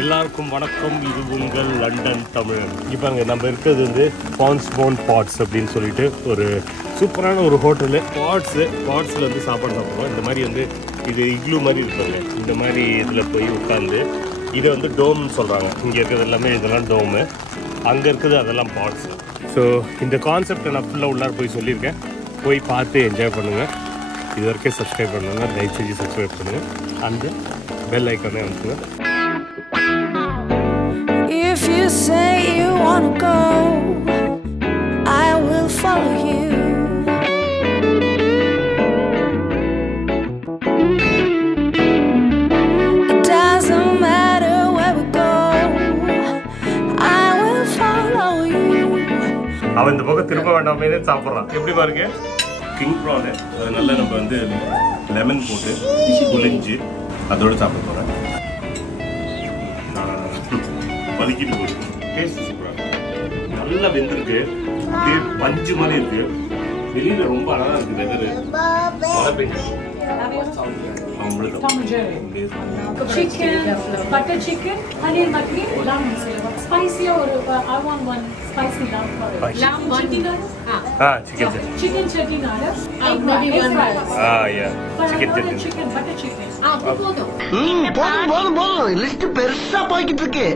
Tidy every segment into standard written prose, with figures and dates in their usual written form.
எல்லாருக்கும் வணக்கம். இது உங்கள் லண்டன் தமிழ். இப்போ நம்ம இருக்கிறது வந்து பான்ஸ்போன் பாட்ஸ் அப்படின்னு சொல்லிட்டு ஒரு சூப்பரான ஒரு ஹோட்டலு. பாட்ஸில் வந்து சாப்பாடு சாப்பிடுவோம். இந்த மாதிரி வந்து இது இக்லூ மாதிரி இருப்பாங்க. இந்த மாதிரி இதில் போய் உட்காந்து இதை வந்து டோம்னு சொல்கிறாங்க. இங்கே இருக்கிறது எல்லாமே இதெல்லாம் டோமு, அங்கே இருக்குது அதெல்லாம் பாட்ஸு. ஸோ இந்த கான்செப்டை நான் ஃபுல்லாக உள்ளார போய் சொல்லியிருக்கேன். போய் பார்த்து என்ஜாய் பண்ணுங்கள். இது வரைக்கும் சப்ஸ்கிரைப் பண்ணணுன்னா தயவு செஞ்சு சப்ஸ்கிரைப் பண்ணுங்கள். அந்த பெல் ஐக்கானே வந்துங்க. If you say you wanna go, I will follow you. It doesn't matter where we go, I will follow you. அவன் இந்த பக்கம் திரும்ப வேண்டாமே சாப்பிட்றான். எப்படி பாருங்க, கிங் ப்ரானு அது நல்லா நம்ம வந்து லெமன் போட்டு புளிஞ்சு அதோடு சாப்பிட போகிறேன். பலிக்கிட்டு போகுது. டேஸ்ட் சூப்பராக நல்லா வெந்திருக்கு. அப்படியே பஞ்சு மாதிரி இருக்கு. வெளியில ரொம்ப அழகா இருக்கு. வெதரு மழை பெய்யுது. Chicken, butter chicken, paneer makni, lamb masala. Spicy or I want one spicy lamb curry. Lamb chicken. Chicken chutney nada. Maybe one rice. Yeah. Chicken butter chicken. போதும் லிஸ்ட் பெருசா போய்கிட்டு இருக்கு.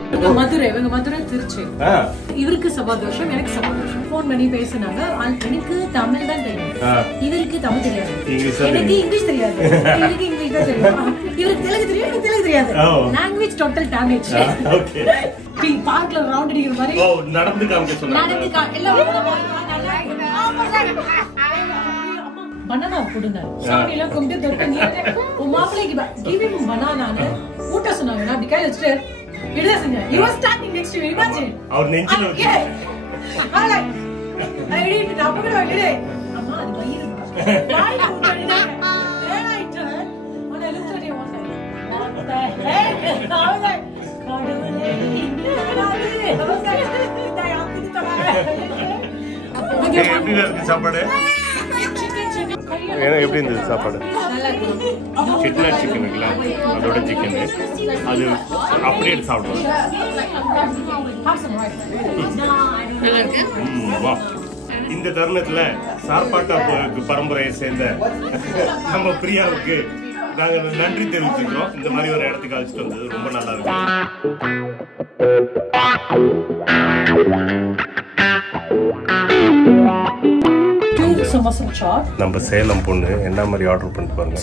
மதுரை திருச்சி. இவருக்கு சபாதோஷம், எனக்கு சபாதோஷம். போன் பண்ணி பேசினாங்க. எனக்கு தமிழ் தான் தெரியும், இவருக்கு தமிழ் தெரியாது. எனக்கு இங்கிலீஷ் தெரியாது, இவருக்கு இங்கிலீஷ் தான் தெரியும். இவருக்கு தெலுங்கு தெரியும், எனக்கு தெலுங்கு தெரியாது. Language total damage. ஓகே. பார்க்ல ரவுண்ட் அடிக்கிற மாதிரி நடந்து காமிக்க சொன்னாங்க. பனானா கொடுங்க. சாமியில கும்பிட்டு தொட்டு நீ உன் மாப்பிளைக்கு give him banana ஊட்ட சொன்னாங்க. நான் அப்படி கையில வச்சுட்டு எடுதா செஞ்சேன். He was standing next to me. Imagine. அவர் நெஞ்சில வச்சு. I read it. அப்ப கூட வரல. அம்மா அது வயிறு. வாய் ஊட்டறீங்க. Then I turned and I looked at him one day. What the heck? I was like, கடவுளே. எப்படி இருக்கு சாப்பாடு? எப்படி இருந்தது சாப்பாடு? சிக்கன் இருக்குல்ல, அதோட சிக்கனு அது அப்படியே சாப்பிடுவோம். இந்த தருணத்துல சார்பாட்டா பரம்பரையை சேர்ந்த நம்ம பிரியாவுக்கு நாங்க நன்றி தெரிவிச்சுக்கிறோம். இந்த மாதிரி ஒரு இடத்துக்கு அழைச்சிட்டு வந்தது ரொம்ப நல்லா இருக்கு. நம்ம சேலம் பொண்ணு என்ன மாதிரி ஆர்டர் பண்ணிட்டு பாருங்க.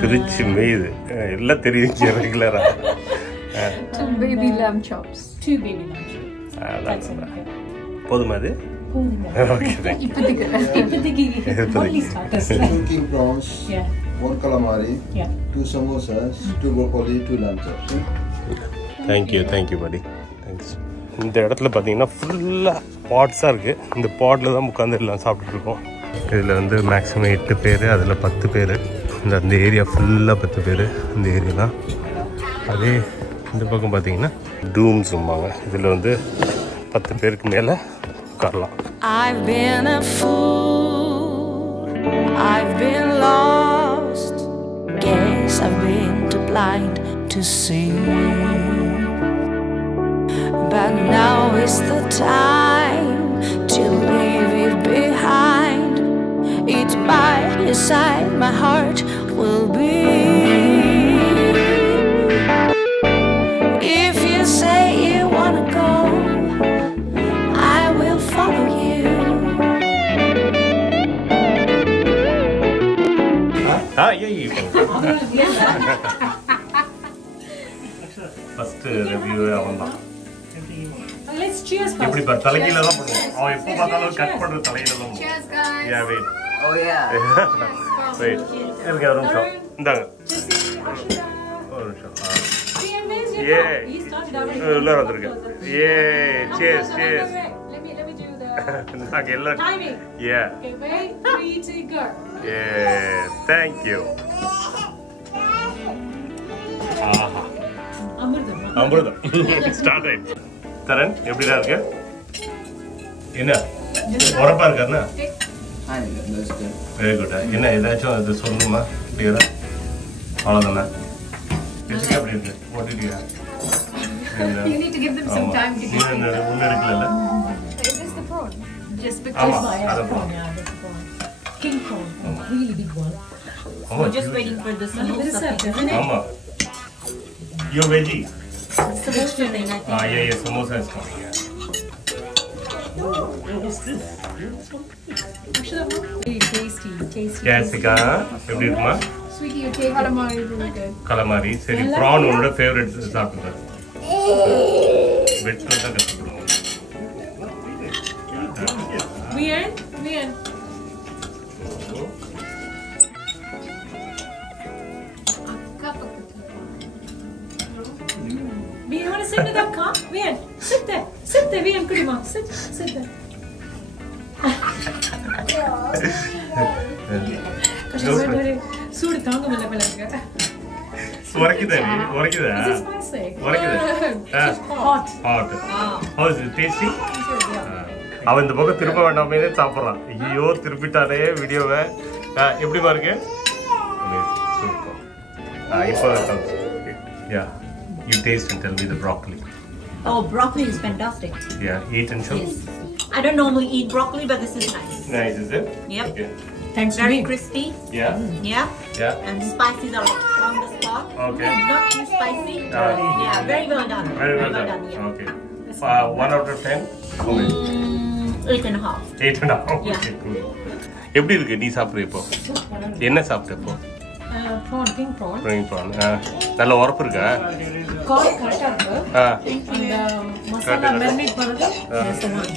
திருச்சி மேய்து எல்லாம் தெரியுது ரெகுலரா. baby lamb chops. போதுமா அது? King prawns, one calamari, 2 samosas, 2 broccoli, 2 lamb chops. Thank you buddy. Thanks. இந்த இடத்துல பார்த்தீங்கன்னா ஃபுல்லாக பாட்ஸாக இருக்குது. இந்த பாட்டில் தான் உட்காந்து எல்லாம் சாப்பிட்டுருக்கோம். இதில் வந்து மேக்ஸிமம் 8 பேர், அதில் 10 பேர். அந்த ஏரியா ஃபுல்லாக 10 பேர் இந்த ஏரியாலாம். அதே இந்த பக்கம் பார்த்தீங்கன்னா டூம்ஸும்பாங்க. இதில் வந்து 10 பேருக்கு மேலே உட்காரலாம். I've been a fool, I've been lost, guess I've been too blind to see. But now is the time to leave it behind. It's by his side my heart will be. If you say you wanna go, I will follow you. First review அவன் தான். Let's cheers first. எப்படி தலைகீழ தான் பண்ணுவோம். அவன் எப்போ பார்த்தாலும் cut பண்ற தலைகீழ தான். Cheers guys. Yeah, wait. Oh yeah. Wait. இருங்க ஒரு நிமிஷம். இந்தாங்க. ஒரு நிமிஷம். Yeah. உள்ள வந்துருங்க. Yeah. Cheers. Let me do the நாங்க எல்லாம் timing. Yeah. Okay, wait. 3 2 go. Yeah. Thank you. ஆஹா. அமிர்தம். ஸ்டார்ட் ஆயிடுச்சு. தரன் எப்படிடா இருக்கு? என்ன உரப்பா இருக்காருண்ணா? Very good. என்ன ஏதாச்சும் அது சொல்லணுமா? கிளியரா? அவ்வளோதானே? Jessica, what did you have? You need to give them some time to get Is this the prawn? just because Prawn, yeah, that's the prawn. King prawn, really big one. We're just waiting for the samosa. Isn't it? You're veggie? It's supposed to be, I think. Yeah, samosa is coming, yeah. Actually, really tasty. Jessica, எப்படி இருக்குமா? Sweetie, your cake calamari is really good. Calamari, சரி prawn உன்னோட favorite சாப்பிடுங்க. வெட்ல தான் கஷ்டப்படுவோம். Vian. Vian, you want to sit with that car? Vian, sit there, Vian, Kurima, sit there. சூடு தாங்க முடியல பலங்க. உரைக்குதா? Is it spicy? உரைக்குதா? Hot. How is it tasty? அவன் இந்த பக்கம் திரும்ப வேண்டாமே சாப்பிட்றான். ஐயோ திருப்பிட்டானே வீடியோவை. எப்படிமா இருக்கு? இப்போ yeah, you taste and tell me the broccoli. Oh, broccoli is fantastic. Yeah, eat and show. Yes. I don't normally eat broccoli, but this is nice. Nice, is it? Yep. Okay. Thanks to Very me. crispy. Yeah. Yeah. And the spices are like on the spot. Okay. Not too spicy. Yeah, very well done. Very well done. Yeah. Okay. 1 out of 10. 8.5. 8.5. Yeah. Okay, cool. எப்படி இருக்கு நீ சாப்பிட்ற இப்போ? என்ன சாப்பிட்ட இப்போ? Prawn, king prawn. prawn. நல்ல உரப்பு இருக்கா? Corn கரெக்டா இருக்கு. And masala marinate பண்ணது that's the one.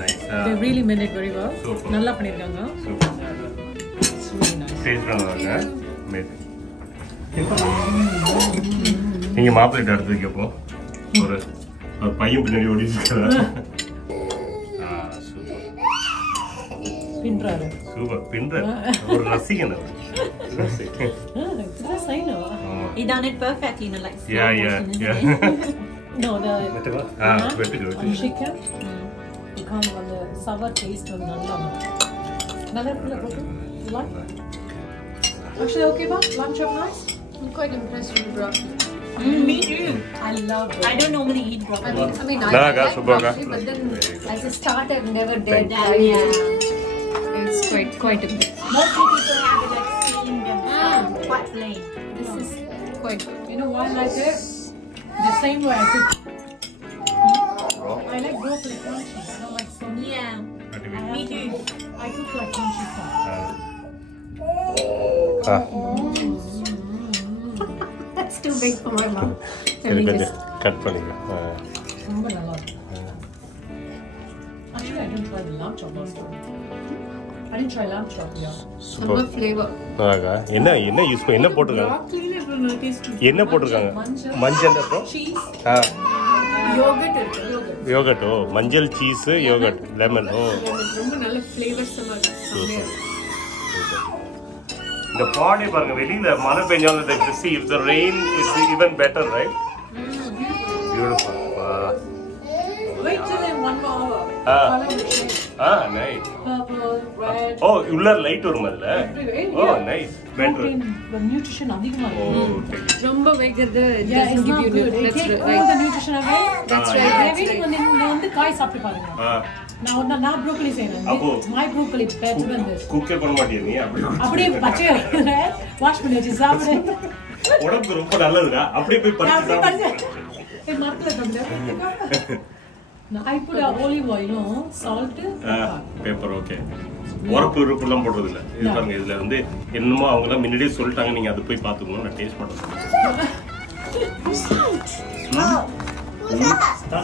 Nice. They really marinate very well. Super. நல்லா பண்ணிருக்காங்க. Super. It's really nice. Taste பண்ணுவாங்க. Amazing. நீங்க மாப்பிள்ளை எடுத்து வைக்கப்போ ஒரு பையன் பின்னாடி ஓடிட்டு இருக்காரு. பின்றாரு. சூப்பர் பின்றாரு. ஒரு ரசிகன் அவர். That's I know. He done it perfect, you know, like slow Yeah. motion, isn't it? No, the வெட்டுக்கு chicken. You can't on the sour taste on நல்லா இருக்குல்ல போட்டு. You like? Actually, okay, ba? Lunch up nice? I'm quite impressed with the broccoli. Me too. I love it. I don't normally eat broccoli. I mean, I Naga, like Subhaga. broccoli, but then as a start, I've never dared Yeah. try it. It's quite a bit. Mostly people have it like steamed and quite plain. This is quite good. You know why I like it? The same way I cook. I like broccoli crunchy. I don't like so meat. Yeah. Me too. I cook like crunchy stuff. That's too big for my mouth. Let சரி me கொஞ்சம் just. Cut பண்ணிக்க. ரொம்ப நல்லா இருக்கு. Actually, I didn't try the lamb chop last time. I didn't try lamb chop, yeah. Super. Some flavor. நல்லாக்கா என்ன use பண்ணி என்ன போட்டிருக்காங்க? என்ன போட்டிருக்காங்க? மஞ்சள் அப்புறம் Cheese, Yogurt இருக்கு. யோகட்டோ மஞ்சள் சீஸ் யோகட் லெமன். ஓ ரொம்ப நல்ல flavors எல்லாம் இருக்கு. இந்த பாடி பாருங்க வெளியில மழை பெஞ்சாலும் the see if the rain is even better, right? Beautiful. wait till in 1 more hour. Color the shade. Nice. Purple, red. ஓ உள்ள லைட் வரும்ல. ஓ nice better. Protein, the nutrition அதிகமா ஓ இருக்கு. ரொம்ப வைக்கிறது Yeah, doesn't it's give not you good. It that's takes all right. the nutrition away. That's Ah, right. yeah. That's right. நீங்க வந்து காய் சாப்பிட்டு பாருங்க. நான் broccoli செய்றேன். அப்போ My broccoli better than this. குக்கே பண்ண மாட்டியா நீ? அப்படியே பச்சையா வாஷ் பண்ணி வச்சு சாப்பிடு. உடம்புக்கு ரொம்ப நல்லதுடா. அப்படியே போய் பறிச்சு சாப்பிடு. ஏய் மரத்துல தம்பி. I put olive oil, salt, paper okay. உரப்பு உருப்புலாம் போடுறது இல்ல. இது பாருங்க இதுல வந்து என்னமோ அவங்க எல்லாம் முன்னாடியே சொல்லிட்டாங்க, நீங்க அதை போய் பாத்துக்கணும். நான் டேஸ்ட் பண்றேன்.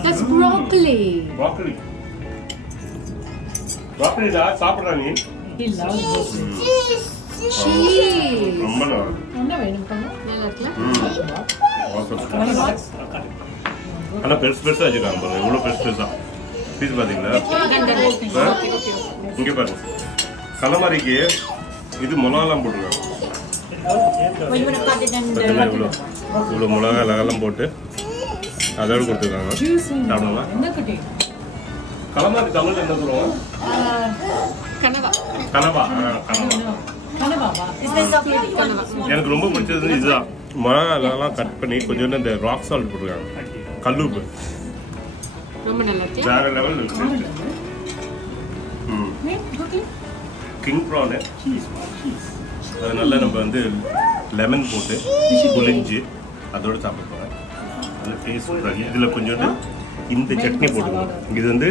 That's broccoli. broccoli டா சாப்பிடுறா நீ? he loves broccoli. Cheese. ரொம்ப நல்லா இருக்கு. என்ன வேணும் பாருங்க. நல்லா இருக்குல்ல? ஆனா பெருசு பெருசா வச்சிருக்காங்க பாருங்க. எவ்வளவு பெருசா பீஸ் பாத்தீங்களா? இங்க பாருங்க கலமாரிக்கு இது மிளகாலாம் போட்டுருக்காங்க. When you want to cut it and இவ்வளவு மிளகா லகெல்லாம் போட்டு அதோட கொடுத்துருக்காங்க. சாப்பிடலாம். என்ன குட்டி? கலமாரி தமிழ்ல என்ன சொல்லுவாங்க? கனவா. கனவா. கனவாவா? is this okay? எனக்கு ரொம்ப பிடிச்சது இதுதான். மிளகாலாம் கட் பண்ணி கொஞ்சோண்டு இந்த ராக் சால்ட் போட்டுருக்காங்க, கல்லுப்பு. ரொம்ப நல்லா இருக்கு. வேற லெவல் இருக்கு. கிங் ப்ரான் அது நல்லா நம்ம வந்து லெமன் போட்டு புளிஞ்சு அதோட சாப்பிட போகிறேன். நல்ல டேஸ்ட் சூப்பராக. இதில் கொஞ்சோண்டு இந்த சட்னி போட்டுக்கணும். இது வந்து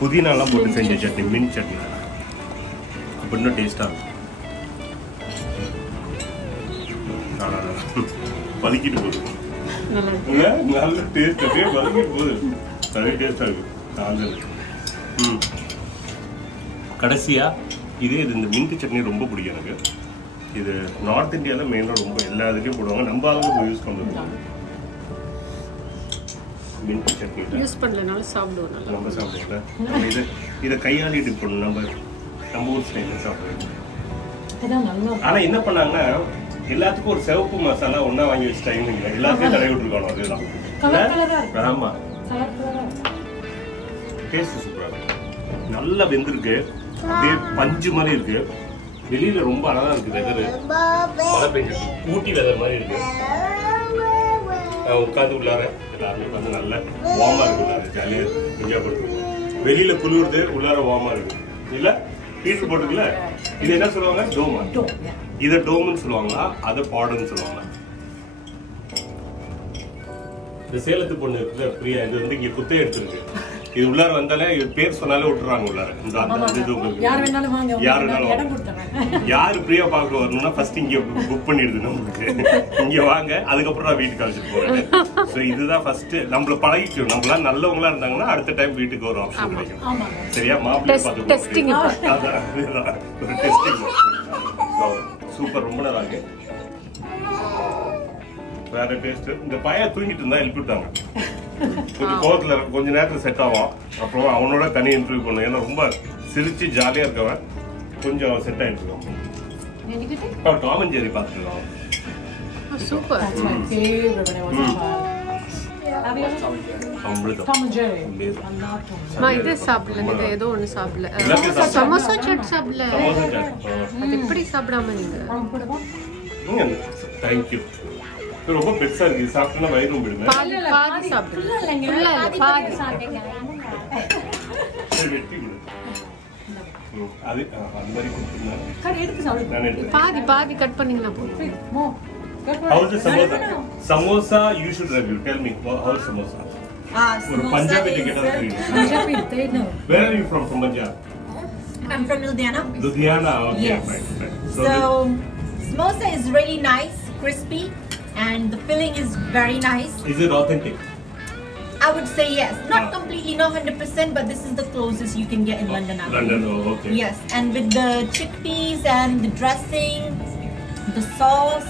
புதினாலாம் போட்டு செஞ்ச சட்னி, மின் சட்னி. அப்போ இன்னும் டேஸ்ட்டாக இருக்கும். வலிக்கிட்டு போகுது. நல்ல டேஸ்ட் வலிக்கிட்டு போகுது. நிறைய டேஸ்ட்டாக இருக்குது. கடைசியாக இதே இது இந்த மின்ட் சட்னி ரொம்ப பிடிக்கும் எனக்கு. இது நார்த் இந்தியாவில் மெயினாக ரொம்ப எல்லா இதுலேயும் போடுவாங்க. நம்ம ஆளுங்க யூஸ் பண்ணுறது மின்ட் சட்னி யூஸ் பண்ணலனாலும் சாப்பிடுவோம். நல்லா நம்ம சாப்பிடுவோம்ல. இதை கையாளி டிப் பண்ணணும். நம்ம ஊர் ஸ்டைலில் சாப்பிடுவோம். ஆனால் என்ன பண்ணாங்கன்னா எல்லாத்துக்கும் ஒரு சிவப்பு மசாலா ஒன்றா வாங்கி வச்சுட்டாங்க. எல்லாத்தையும் தடவி விட்டுருக்கானோ அதுதான். ஆமாம், டேஸ்ட் சூப்பராக இருக்கு. நல்லா வெந்திருக்கு. அப்படியே பஞ்சு மாதிரி இருக்கு. வெளியில ரொம்ப அழகா இருக்கு. வெதர் மழை பெஞ்சு ஊட்டி வெதர் மாதிரி இருக்கு. உட்காந்து உள்ளார எல்லாருமே உட்காந்து நல்ல வார்மா இருக்கு. உள்ளார ஜாலியா என்ஜாய் பண்ணுறோம். வெளியில குளிர்ந்து உள்ளார வார்மா இருக்கு. இல்ல ஹீட்டர் போட்டுக்கல. இது என்ன சொல்லுவாங்க? டோமா. இதை டோம்னு சொல்லுவாங்களா, அதை பாடுன்னு சொல்லுவாங்க. இந்த சேலத்து பொண்ணு இருக்குல்ல பிரியா, இது வந்து இங்க குத்தையை எடுத்துருக்கு. இது உள்ளார வந்தாலே பேர் சொன்னாலே விட்டுறாங்க உள்ளார. யாரு பிரியா பார்க்க வரணும்னா ஃபர்ஸ்ட் இங்க புக் பண்ணிடுது நம்மளுக்கு. இங்க வாங்க, அதுக்கப்புறம் நான் வீட்டுக்கு அழைச்சிட்டு போறேன். ஸோ இதுதான் ஃபர்ஸ்ட் நம்மள பழகிக்கும். நம்மளாம் நல்லவங்களா இருந்தாங்கன்னா அடுத்த டைம் வீட்டுக்கு ஒரு ஆப்ஷன் கிடைக்கும். சரியா? மாப்பிள்ளை பார்த்து டெஸ்டிங். சூப்பர், ரொம்ப நல்லா இருக்கு. வேற டேஸ்ட். இந்த பையன் தூங்கிட்டு இருந்தா எழுப்பி விட்டாங்க. கொஞ்சம் கோவத்துல கொஞ்ச நேரத்துல செட் ஆகும். அப்புறம் அவனோட தனி இன்டர்வியூ பண்ணும். ஏன்னா ரொம்ப சிரிச்சு ஜாலியா இருக்கவன். கொஞ்சம் செட் ஆயிட்டு இருக்கான். டாம் அண்ட் ஜெர்ரி பார்த்துருக்கான். சூப்பர். இது சாப்பிடல. நீங்க ஏதோ ஒண்ணு சாப்பிடல. சமோசா சாட் சாப்பிடல. அது எப்படி சாப்பிடாம நீங்க? தேங்க்யூ. ரொம்ப பெருசா இருக்கு. சாப்பிட்டா வயிறு விடுங்க. பாதி சாப்பிடுங்க. பாதி சாப்பிடுங்க. அது அந்த மாதிரி கொடுத்துருந்தேன். பாதி பாதி கட் பண்ணீங்கன்னா போதும். How is the samosa? Samosa, you should review. Tell me, how is samosa? Punjabi ticket. Where are you from Punjab? I'm from Ludhiana. Ludhiana, okay. Yes. Right. So samosa is really nice, crispy, and the filling is very nice. Is it authentic? I would say yes. Not completely, not 100%, but this is the closest you can get in London. London, okay. Yes, and with the chickpeas and the dressing, the sauce,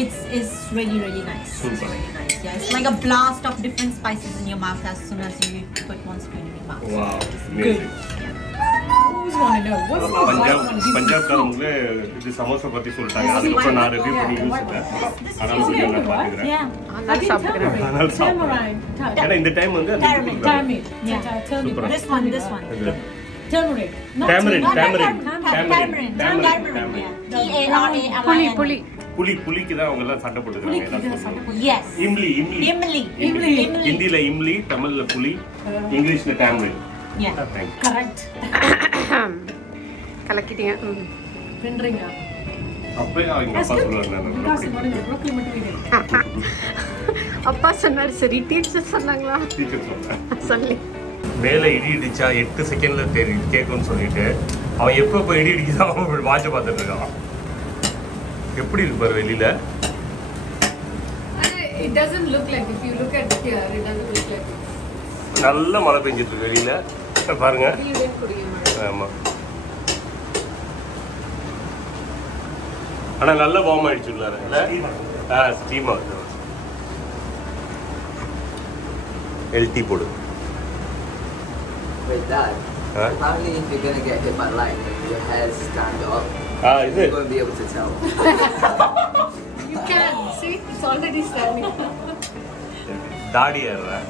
it's really, really nice. Super. It's really nice. Yeah, it's like a blast of different spices in your mouth as soon as you put one spoon in your mouth. Wow, amazing. Who's want to know? What's பஞ்சாப்காரங்களே இது சமோசா பத்தி சொல்லிட்டாங்க. அதுக்கப்புறம் நான் review பண்ணி யூசிட்டேன். அதனால video நான் பார்த்துக்கிறேன். அதனால சாப்பிடுறேன். அதனால சாப்பிடுறேன். ஏன்னா இந்த டைம் வந்து Tamarind. Yeah. Super. This one. Turmeric. Tamarind. புளி புளிக்கு தான் அவங்க எல்லாம் சண்டை போட்டுக்கிறாங்க. Yes. இம்லி. ஹிந்தில இம்லி, தமிழ்ல புளி, இங்கிலீஷ்ல டேமரின். Yeah. Correct. கலக்கிட்டீங்க. பின்றீங்க. அப்பவே அவங்க அப்பா சொல்றாங்க. broccoli மட்டும் அப்பா சொன்னாரு. சரி, டீச்சர் சொன்னாங்களா? டீச்சர் சொல்றாங்க. சொல்லி மேலே இடி இடிச்சா 8 செகண்ட்ல கேட்கும்னு சொல்லிட்டு அவன் எப்போ இடி இடிக்குதான் அவன் வாட்சை பார்த்துட்டு இருக்கான். எப்படி இருக்கு பாரு வெளியில. It doesn't look like, if you look at here, it doesn't look like this. நல்ல மழை பெஞ்சிட்டு இருக்கு வெளியில பாருங்க. ஆமா, ஆனா நல்ல வார்ம் ஆயிடுச்சு உள்ளார. ஸ்டீம் ஆகுது. எல்டி போடு. Wait, Dad. Apparently, if you're gonna get hit by lightning, your hairs stand up. Is You it? won't be able to tell. You can see, it's already standing. தாடி ஏறுறேன்.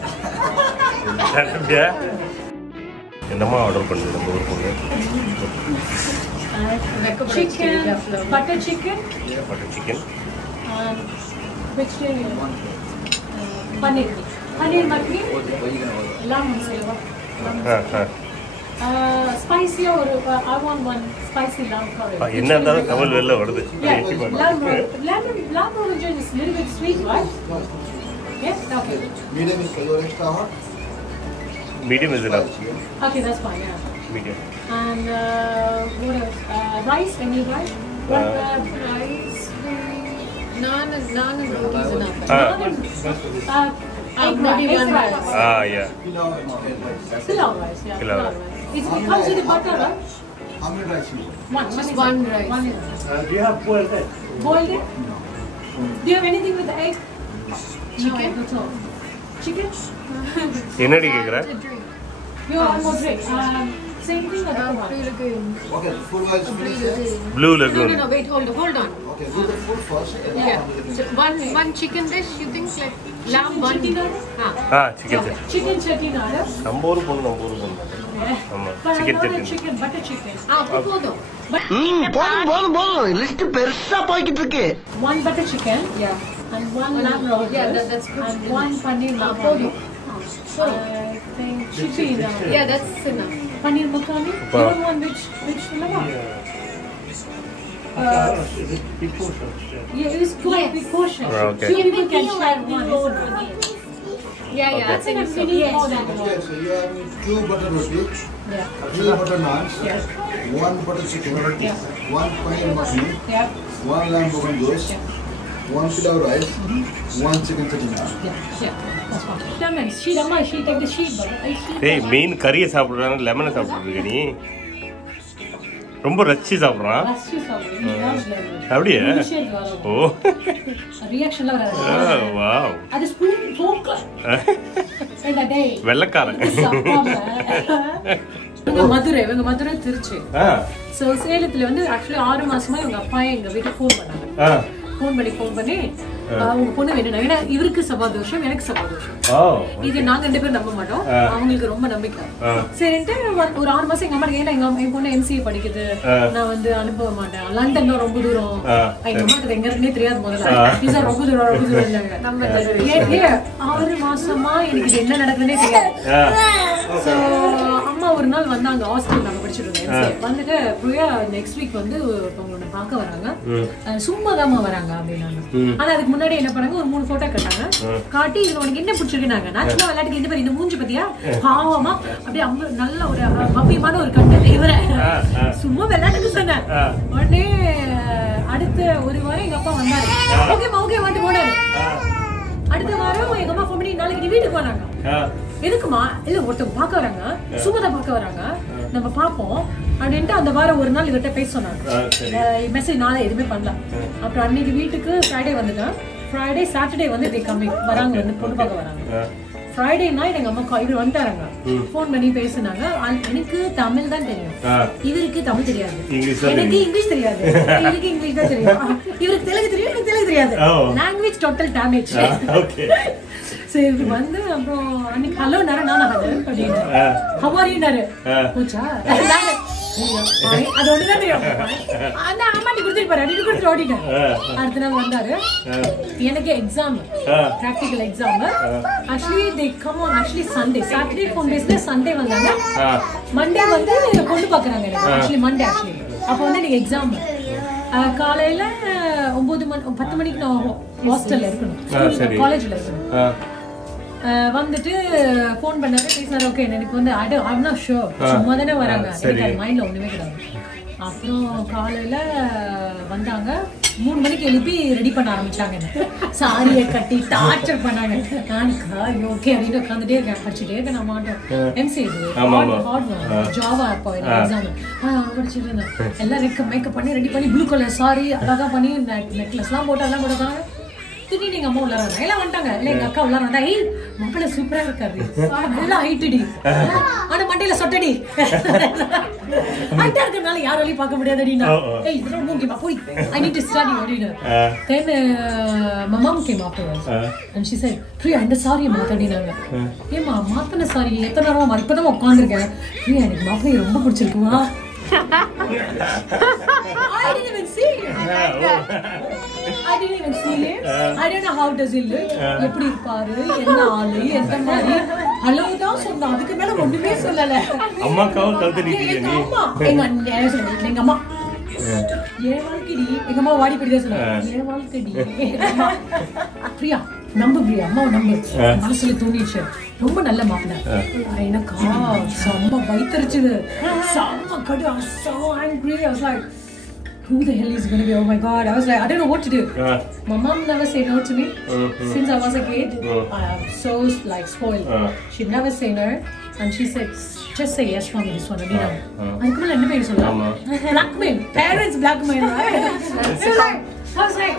என்னமா order பண்ணுது நம்ம ஊர் பொண்ணு? chicken, butter chicken. Butter chicken. vegetarian. One plate. Paneer makni. What are you gonna order? Lamb salwa. Spicy or I want one spicy lamb curry. என்ன இருந்தாலும் தமிழ் வெளில வருது. Lamb Rogan is a little bit sweet, right? Yes. Okay. Medium is your extra hot. Medium is enough. Okay, that's fine. Yeah. Medium. And what else? Rice? Any rice? Rice. Naan and roti is enough. Maybe one rice. Yeah. Pilau rice, yeah. Pilau. It comes with the butter, right? How many rice you want? Just one rice. One is Do you have boiled egg? boiled egg? Do you have anything with the egg? Chicken? No, that's all. Chicken? என்னடி கேக்குற? You want more drink? Same thing or other one? Okay, full rice finish. Blue No, Lagoon. wait, hold on. Okay, do the full first. Yeah. So one chicken dish, you think like lamb one? Chicken chicken chutney. Chicken chutney order. நம்ம ஊரு பொண்ணு. ஆமா. But Chicken another chutney. chicken, butter chicken. போதும். போதும் list பெருசா போய்கிட்டு இருக்கு. One butter chicken. Yeah. And one lamb roll. Yeah, that's good. And one paneer lamb. போதும். I think should be enough. Yeah, that's enough. Paneer makhani. You don't want which lamb? Yeah, it is good big portion. Okay. Two people can share one. Yeah, Okay. I think so. We need more than one. Okay, so you have 2 butter roti, Yeah. 3 butter naans, Yeah. 1 butter chicken, Yeah. 1 paneer makhani, Yeah. 1 lamb rogan josh, 1 pilau rice, 1 chicken chutney. Yeah. That's fine. Lemon. She take the sheet butter. ஏய் மீன் கறியை சாப்பிடுறாங்க லெமனை சாப்பிடுறீங்க நீ ரொம்ப ரச்சி சாப்பிடுறான் அப்படியே ஓ ரியாக்ஷன்ல வராது wow அது spoon folk and a day வெள்ளக்காரன் இவங்க மதுரை திருச்சி சோ சேலத்துல வந்து ஆக்சுவலி 6 மாசமா இவங்க அப்பா எங்க வீட்டுக்கு ஃபோன் பண்ணாங்க ஃபோன் பண்ணி உங்க பொண்ணு வேணும் ஏன்னா இவருக்கு சபாதோஷம் எனக்கு சபாதோஷம் இது நாங்க 2 பேரும் நம்ப மாட்டோம் அவங்களுக்கு ரொம்ப நம்பிக்கை சரின்ட்டு ஒரு 6 மாசம் எங்க அம்மா ஏன்னா என் பொண்ணு MCA படிக்குது நான் வந்து அனுப்ப மாட்டேன் லண்டன் ரொம்ப தூரம் எங்க அம்மாக்கு எங்க இருக்குன்னே தெரியாது முதல்ல இது ரொம்ப தூரம் நம்ம 6 மாசமா எனக்கு இது என்ன நடக்குதுன்னே தெரியாது சோ அம்மா ஒரு நாள் வந்தாங்க ஹாஸ்டல் நாங்க படிச்சிட்டு இருந்தோம் வந்துட்டு புரியா நெக்ஸ்ட் வீக் வந்து ஒருத்தவங்களோட பார்க்க வராங்க சும்மா தான் வராங்க அப்படின்னாங்க ஆனா அதுக்கு முன்னாடி என்ன பண்ணாங்க ஒரு 3 போட்டோ கட்டாங்க காட்டி இதுல உனக்கு என்ன பிடிச்சிருக்குனாங்க நான் சும்மா விளையாட்டுக்கு இந்த மாதிரி இந்த மூஞ்சி பத்தியா பாவமா அப்படியே நல்ல ஒரு பப்பியமான ஒரு கண்டென்ட் இவரை சும்மா விளையாட்டுக்கு சொன்னேன் உடனே அடுத்த ஒரு வாரம் எங்க அப்பா வந்தாரு ஓகே வந்து போனாரு அடுத்த வாரம் எங்க அம்மா ஃபோன் பண்ணி நாளைக்கு நீ வீட்டுக்கு போனாங்க எதுக்குமா இல்ல ஒருத்தவங்க பார்க்க வராங்க சுமதா பார்க்க வராங்க நம்ம பாப்போம் அப்படின்ட்டு அந்த வாரம் ஒரு நாள் இவர்கிட்ட பேச சொன்னாங்க மெசேஜ் நாளை எதுவுமே பண்ணல அப்புறம் அன்னைக்கு வீட்டுக்கு ஃப்ரைடே வந்துட்டேன் ஃப்ரைடே சாட்டர்டே வந்து இதே கம்மி வராங்க வந்து பொண்ணு பார்க்க வராங்க ஃப்ரைடே நைட் எங்க அம்மா இவர் வந்துட்டாங்க ஃபோன் பண்ணி பேசினாங்க எனக்கு தமிழ் தான் தெரியும் இவருக்கு தமிழ் தெரியாது எனக்கு இங்கிலீஷ் தெரியாது இவருக்கு இங்கிலீஷ் தான் தெரியும் இவருக்கு தெலுங்கு தெரியும் எனக்கு தெலுங்கு தெரியாது லாங்குவேஜ் டோட்டல் டேமேஜ் சரி வந்து அப்புறம் அன்னைக்கு ஹலோ நானும் ஹலோ அப்படின்னு ஹவ் ஆர் யூ போச்சா அது ஒண்ணுதான் தெரியும் அந்த அம்மாட்டி கொடுத்துட்டு பாரு அடி கொடுத்துட்டு ஓடிட்டேன் அடுத்த நாள் வந்தாரு எனக்கு exam practical exam actually they come on actually Sunday Saturday phone பேஸ்ல சண்டே வந்தாங்க மண்டே வந்து பொண்ணு பாக்குறாங்க எனக்கு ஆக்சுவலி மண்டே ஆக்சுவலி அப்போ வந்து எனக்கு எக்ஸாம் காலையில 10 மணிக்கு நான் ஹாஸ்டல்ல இருக்கணும் காலேஜ்ல இருக்கணும் வந்துட்டு ஃபோன் பண்ணாரு பேசினாரு ஓகே எனக்கு வந்து ஐம் நாட் ஷூர் சும்மா தானே வராங்க எனக்கு மைண்ட்ல ஒண்ணுமே கிடையாது அப்புறம் காலையில வந்தாங்க 3 மணிக்கு எழுப்பி ரெடி பண்ண ஆரம்பிச்சாங்க சாரியை கட்டி டார்ச்சர் பண்ணாங்க நான் ஓகே அப்படின்னு உட்காந்துட்டே இருக்கேன் படிச்சுட்டே இருக்கேன் நான் மாட்டோம் MCA ஜாவா அப்போ எக்ஸாம் படிச்சுட்டு இருந்தேன் எல்லாம் மேக்கப் பண்ணி ரெடி பண்ணி ப்ளூ கலர் சாரி அழகா பண்ணி நெக்லஸ்லாம் போட்டு எல்லாம் போட்டுருக்காங்க திடீர்னு எங்க அம்மா உள்ள வராங்க எல்லாம் வந்துட்டாங்க இல்ல எங்க அக்கா உள்ள வந்தா ஏய் மாப்பிள்ள சூப்பரா இருக்காரு நல்லா ஹைட்டடி ஆனா மண்டையில சொட்டடி ஹைட்டா இருக்கறனால யாராலையும் பார்க்க முடியாது அப்படின்னா ஏய் இதெல்லாம் மூங்கிமா போய் ஐ நீட் டு ஸ்டடி அப்படினா then my mom came afterwards and she said Priya இந்த சாரியை மாத்தடினாங்க ஏமா மாத்தன சாரி எத்தனை நேரமா இப்பதான் உட்கார்ந்திருக்கேன் பிரியா எனக்கு மாப்பிள்ளை ரொம்ப பிடிச்சிருக்குமா I didn't even see I didn't even see him. I don't know how does he look. எப்படி இருப்பாரு என்ன ஆளு எந்த மாதிரி ஹலோ தான் சொன்னா அதுக்கு மேல ஒண்ணுமே சொல்லல. அம்மாக்காவ கல்தடிட்டீங்க நீ. அம்மா எங்க அம்மா ஏன் வாழ்க்கடி எங்க அம்மா வாடி பிடிதா சொன்னாங்க. ஏன் வாழ்க்கடி பிரியா நம்ப பிரியா அம்மா நம்ப மனசுல தோணிச்சு ரொம்ப நல்ல மாப்பிள்ளை. எனக்கு செம்ம வயிற்றுச்சுது செம்ம கடு. I was so angry. I was like, who the hell is going to be? Oh my God. I was like, I don't know what to do. My mom never said no to me since I was a kid. I am so like spoiled. She'd never say no. And she said, just say yes for me this one. I blackmail. Parents blackmail, right? I was like,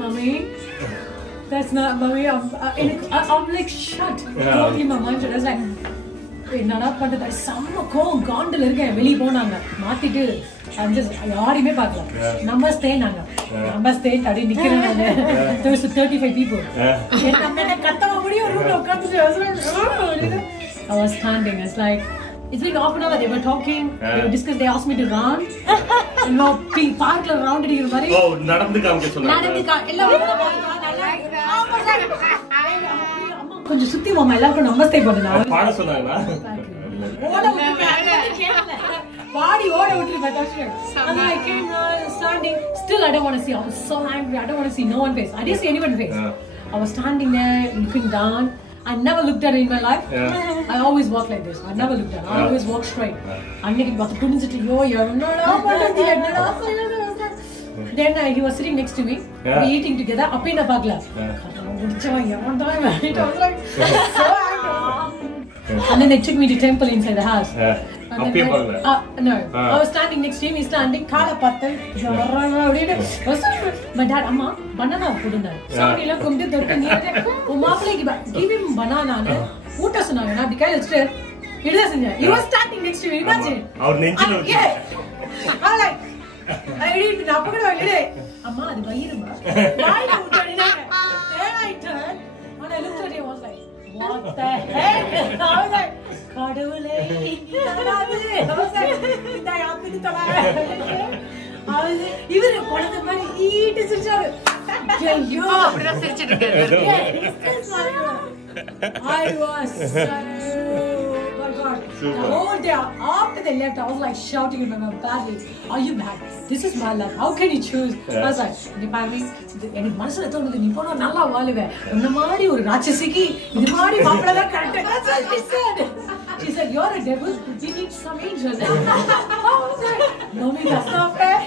Mommy, that's not Mommy. I'm like, shut. Totally my mind. I was like, என்னடா பண்றது செம்ம கோவம் காண்டில் இருக்கேன். வெளியே போனாங்க மாத்திட்டு யாரையுமே பார்க்கல. நமஸ்தே நாங்க நமஸ்தே அப்படி நிக்கிறேன். 35 people. என்ன கத்தவ முடியும் ரூம்ல உட்கார்ந்து I was standing. It's like it's been half an hour. They were talking. They were discussing. They asked me to run. Now parkல round அடிக்கிற மாதிரி. ஓ நடந்து காமிக்க சொன்னாங்க. எல்லாம் கொஞ்சம் சுத்தி மாமா எல்லாருக்கும் நமஸ்தே பண்ணுனா பாட சொன்னாங்களா? பாடி ஓட விட்டு பட்டாஷன். And I came standing. Still I don't want to see. I was so angry. I don't want to see no one face. I didn't see anyone's face. I was standing there looking down. I never looked at it in my life. I always walk like this. I never looked at it. I always walk straight. அன்னைக்கு பார்த்து துணிஞ்சிட்டு யோ என்னடா பண்றது என்னடா செய்யறது. Then he was sitting next to me. We eating together. அப்பே நான் பார்க்கல. And then they took me to temple inside the house. No, I was standing next to him. He's standing. Kala pattal. My dad, Amma, banana pudunna. Somebody la kumde dorte neere. O maapile ki give him banana ne. Oota sonanga na dikkai vechite. Idha senja. He was standing next to me. Imagine. Our nenjil. I like I didn't know what I did. Amma, அது வயிறுமா? வாயில ஊட்டறீங்க. Then I turned and I looked at him. I was like, what the heck? I was like, கடவுளே இங்கடாது. I was like, இந்த யாத்துக்கு தல. இவரு குழந்தை மாதிரி ஈட்டி சிரிச்சாரு. ஐயோ அப்படியே சிரிச்சிட்டு இருக்காரு. I was so God. The whole day after they left, I was like shouting at my mom badly. Are you mad? This is my life. How can you choose? I was like, எனக்கு மனசுல தோணுது நீ போனா நல்லா வாழுவே. இந்த மாதிரி ஒரு ராட்சசிக்கு இது மாதிரி மாப்பிள்ளை தான் correct. That's what she said. She said, you're a devil. We need some angels. I was like, Mommy, that's not fair.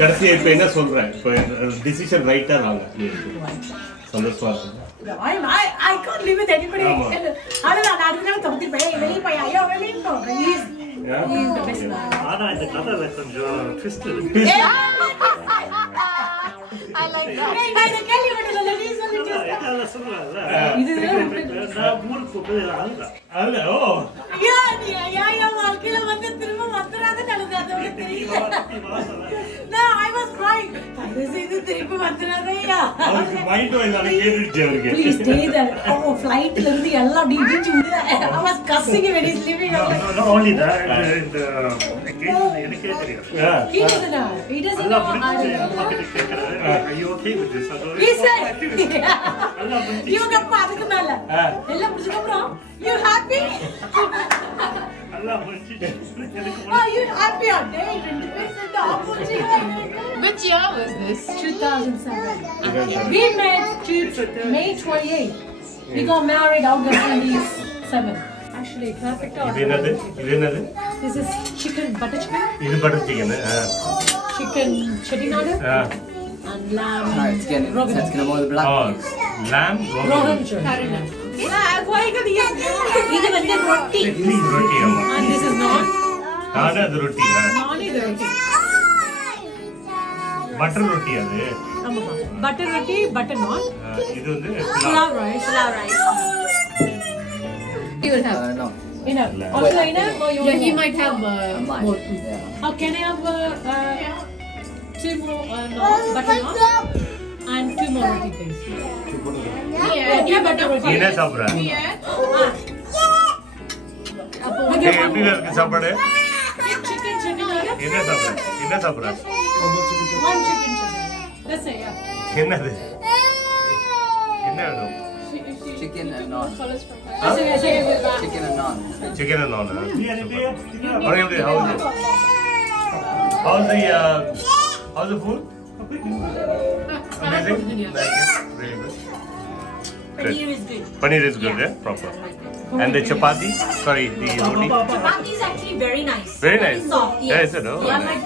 கடைசியா இப்ப என்ன சொல்றேன்? இப்ப டிசிஷன் ரைட்டா ராங்கா? சந்தோஷமா இருக்கு. I can't live with anybody. அதனால நான் தம்பி போய் வெளிய போய் ஐயோ வெளிய போ. He's the best man. ஆனா இந்த கதைல கொஞ்சம் ட்விஸ்ட் இருக்கு. I like that. நான் இத கேள்விப்பட்டதில்ல. நீ சொல்லிட்டு என்ன சொல்றல? இது நான் ஊருக்கு போய் அல்ல ஓ யா வாழ்க்கையில வந்து திரும்ப வந்தறாத நடந்து அதோட தெரியல. No, I was crying. இது திரும்ப வந்தறாதயா. அவருக்கு மைண்ட் எல்லாம் கேட்டுச்சு அவருக்கு. Please stay there. Flightல இருந்து எல்லாம் அப்படி இடிச்சு விடுது. I was cussing when he's leaving. Not only that, எனக்கே தெரியும். He doesn't know. Are you okay with this? He said, இவங்க அப்பா அதுக்கு மேல எல்லாம் முடிஞ்சதுக்கு அப்புறம் you happy? Are you happy? ரெண்டு பேரும் சேர்ந்து opposite. Which year was this? 2007. We met May 28th. We got married August 27th. Actually, perfect. இது என்னது? This is chicken, butter chicken. இது butter chicken. Chicken chettinadu. And lamb. It's getting more black. Oh, lamb Rogan. இது வந்து ரொட்டி. ரொட்டி. And this is naan. அது ரொட்டி. Naan is roti. Butter ரொட்டி அது. ஆமா. Butter roti, butter naan. இது வந்து Pulao rice. You will have. No. Enough. Also enough or you Yeah, he might have more. How can I have 2 more naan, butter naan and 2 more roti please? Yeah, butter roti. என்ன சாப்பிடுற? எப்படி இருக்கு சாப்பாடு? Chicken chettinadu. என்ன சாப்பிடுற? One chicken chettinadu. That's it, yeah. என்னது என்ன வேணும்? Chicken and naan. That's it, that's it. Chicken and naan. Chicken and naan. How's the food? Amazing. Like it. Really good. Paneer is good. Paneer is good, yeah? Proper. And the chapati? Sorry, the roti? Chapati is actually very nice. Very nice. Soft, yes. Yeah, is it? Oh, Yeah, nice.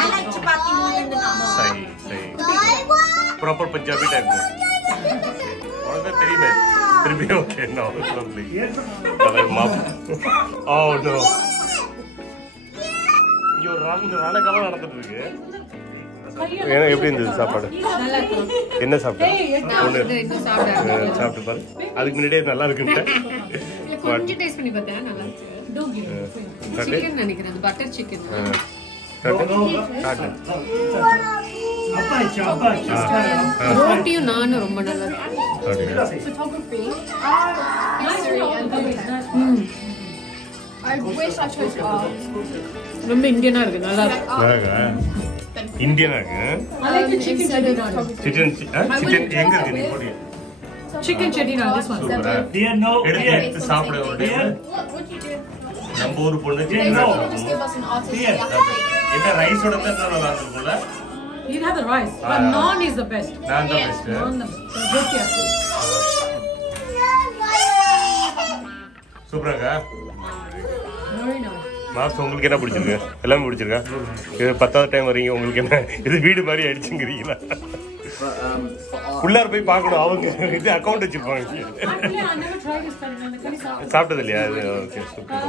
I like chapati more than the naan. Sahi, sahi. Proper Punjabi type. What is that? Three okay, no, lovely. Oh no. You run கவலை நடந்துட்டு இருக்கு. எப்படி இருந்தது சாப்பாடு? என்ன சாப்பிட்ட? சாப்பிட்டு பாரு. அதுக்கு முன்னாடியே நல்லா இருக்குன்ட்டு. கொஞ்சம் டேஸ்ட் பண்ணி பார்த்தேன், நல்லா இருந்துச்சு. சிக்கன் நினைக்கிறேன், பட்டர் சிக்கன். ரோட்டியும் நானும் ரொம்ப நல்லா இருக்கு. ரொம்ப இந்தியனா இருக்கு, நல்லா இருக்கு. இந்தியனா இருக்கு. I like the chicken chettinad. Chicken எங்க இருக்கு நீ போடி? Chicken chettinad, this one. எடுத்து சாப்பிட ஒரு டைம். நம்ம ஊர் பொண்ணு சிக்கன் என்ன ரைஸோட தான் நல்லா இருக்கும்ல. You have the rice, but naan is the best. Naan the best. Naan the best. சூப்பராக்கா. Very nice. Mass உங்களுக்கு என்ன பிடிச்சிருக்கு? எல்லாமே பிடிச்சிருக்கா? இது 10வது டைம் வரீங்க, உங்களுக்கு என்ன இது வீடு மாதிரி ஆயிடுச்சுங்கிறீங்களா? உள்ளார போய் பார்க்கணும், அவங்க இது அக்கௌண்ட் வச்சிருப்பாங்க. Actually, I never tried this curry. சாப்பிட்டது இல்லையா? Okay super.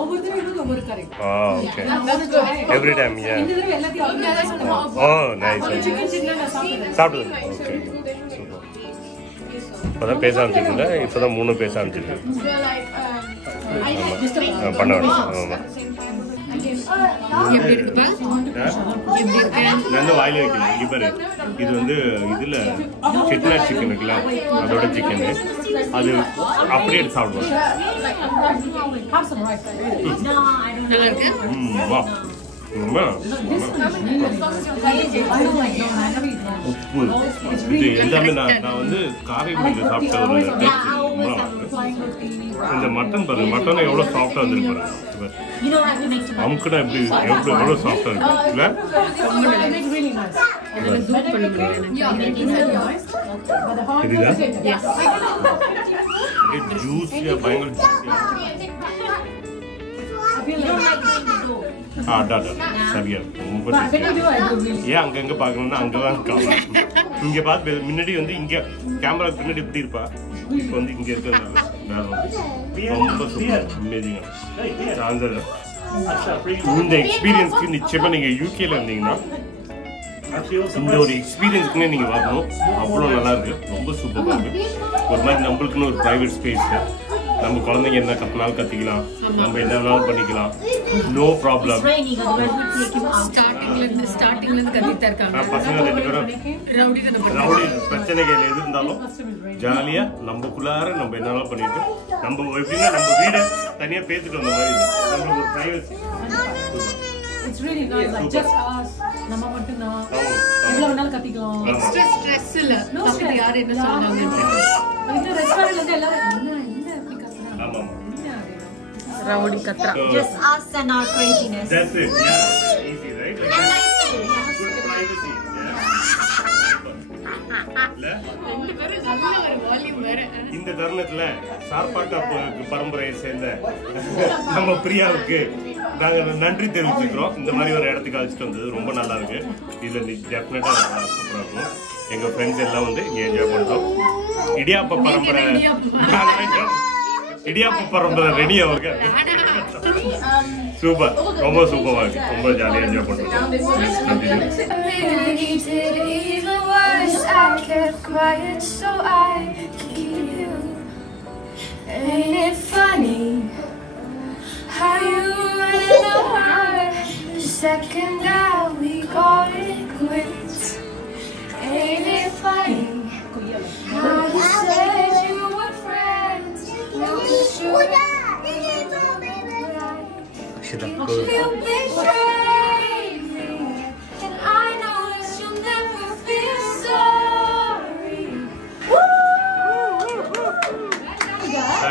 ஒவ்வொருத்தரும் இது ஒவ்வொரு curry. Okay. Every time yeah. இந்த தடவை எல்லாத்தையும் ஓ நைஸ். chicken chettinad சாப்பிட்டேன். சாப்பிட்டது ஓகே சூப்பர். இப்போதான் பேச ஆரம்பிச்சிருக்கீங்க, இப்போதான் 3 பேச ஆரம்பிச்சிருக்கு. பண்ண வேணும். எப்படி இருக்குப்பா? எப்படி இருக்கு? நான் வாயில வைக்கல. இங்க பாரு, இது வந்து இதுல செட்டிநாட் சிக்கன் இருக்குல்ல, அதோட சிக்கன் அது அப்படியே எடுத்து சாப்பிடுவோம். Have some rice. நல்லா இருக்கு. வா உப்பு இது எல்லாமே நான் வந்து காரைக்குடியில் சாப்பிட்ட ஒரு டேஸ்ட் ரொம்ப நல்லா இருக்கு. இந்த மட்டன் பாருங்க, மட்டனை எவ்வளோ சாஃப்டாக வந்துருக்கு பாருங்க. அமுக்குனா எப்படி எவ்வளோ சாஃப்டாக இருக்கு இல்லை? இதுதான் ஜூஸியா பயங்கர சரியா ரொம்ப ஏன் அங்கங்க பாக்கணும்னா அங்கதான் இங்க பார்த்து முன்னாடி வந்து இங்க கேமரா பின்னாடி எப்படி இருப்பா, இப்ப வந்து இங்க இருக்கிறது ரொம்ப சூப்பர் அமேசிங்கா. இந்த எக்ஸ்பீரியன்ஸ்க்கு நிச்சயமா நீங்க யூகேல இருந்தீங்கன்னா இந்த ஒரு எக்ஸ்பீரியன்ஸ்க்குன்னே நீங்க வரணும். அவ்வளோ நல்லா இருக்கு, ரொம்ப சூப்பராக இருக்கு. ஒரு மாதிரி நம்மளுக்குன்னு ஒரு ப்ரைவேட் ஸ்பேஸ், நம்ம குழந்தைங்க என்ன கத்தினாலும் கத்திக்கலாம், நம்ம என்ன வேணாலும் பண்ணிக்கலாம், நோ ப்ராப்ளம். ஸ்டார்டிங்ல இருந்து கத்திட்டா இருக்காங்க பசங்க 2 பேரும் ரவுடி பிரச்சனைகள் எது இருந்தாலும் ஜாலியா நம்மக்குள்ளார நம்ம என்னெல்லாம் பண்ணிட்டு நம்ம எப்படின்னா நம்ம வீட தனியா பேசிட்டு வந்த மாதிரி நம்மளுக்கு ஒரு privacy. It's really nice, like just us. நம்ம மட்டும் தான் எவ்வளவு வேணாலும் கத்திக்கலாம். எக்ஸ்ட்ரா ஸ்ட்ரெஸ் இல்ல, நம்ம யார் என்ன சொன்னாங்க. இந்த ரெஸ்டாரன்ட்ல இருந்து எல்லாரும் என்ன எப்படி கத்துறாங்க. ஆமா rowdy Katra. Just us and our craziness. That's it. Yeah. Easy, right? Good privacy. இந்த தருணத்துல சார்பாட்டா பரம்பரையை சேர்ந்த நம்ம பிரியாவுக்கு நாங்க நன்றி தெரிவிச்சுக்கிறோம். இந்த மாதிரி ஒரு இடத்துக்கு அழைச்சிட்டு வந்தது ரொம்ப நல்லா இருக்கு. இதுல டெஃபினட்டா சூப்பரா இருக்கும். எங்க ஃப்ரெண்ட்ஸ் எல்லாம் வந்து இங்க என்ஜாய் பண்றோம். இடியாப்ப பரம்பரை ரெடி அவருக்கு சூப்பர், ரொம்ப சூப்பரா இருக்கு, ரொம்ப ஜாலியா என்ஜாய் பண்றோம். I kept quiet so I could keep you. Ain't it funny how you run in the heart the second that we call it quits? Ain't it funny how you said you were friends, you were sure you betrayed me, and I know that you'll never feel